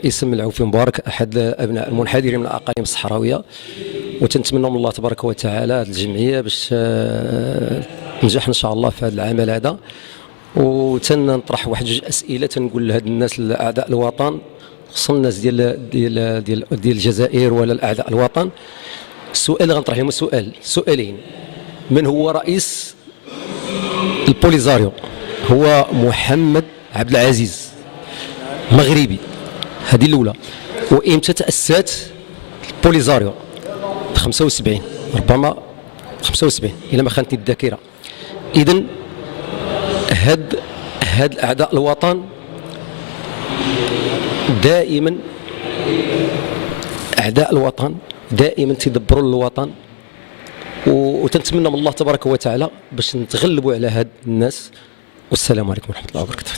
الاسم العوفي مبارك، احد ابناء المنحدرين من الاقاليم الصحراويه، وتنتمنى من الله تبارك وتعالى هذه الجمعيه باش تنجح ان شاء الله في هذا العمل هذا. وتنطرح واحد جوج اسئله تنقول لهاد الناس اعداء الوطن، خصوصا الناس ديال الجزائر ولا الاعداء الوطن. السؤال اللي غنطرح لهم سؤالين: من هو رئيس البوليزاريو؟ هو محمد عبد العزيز، مغربي، هذه الاولى. وامتى تاسست البوليزاريو؟ 75 ربما 75 الى ما خانتني الذاكره. اذا هاد اعداء الوطن دائما اعداء الوطن دائما تدبروا الوطن، وتنتمنى من الله تبارك وتعالى باش نتغلبوا على هاد الناس. والسلام عليكم ورحمه الله وبركاته.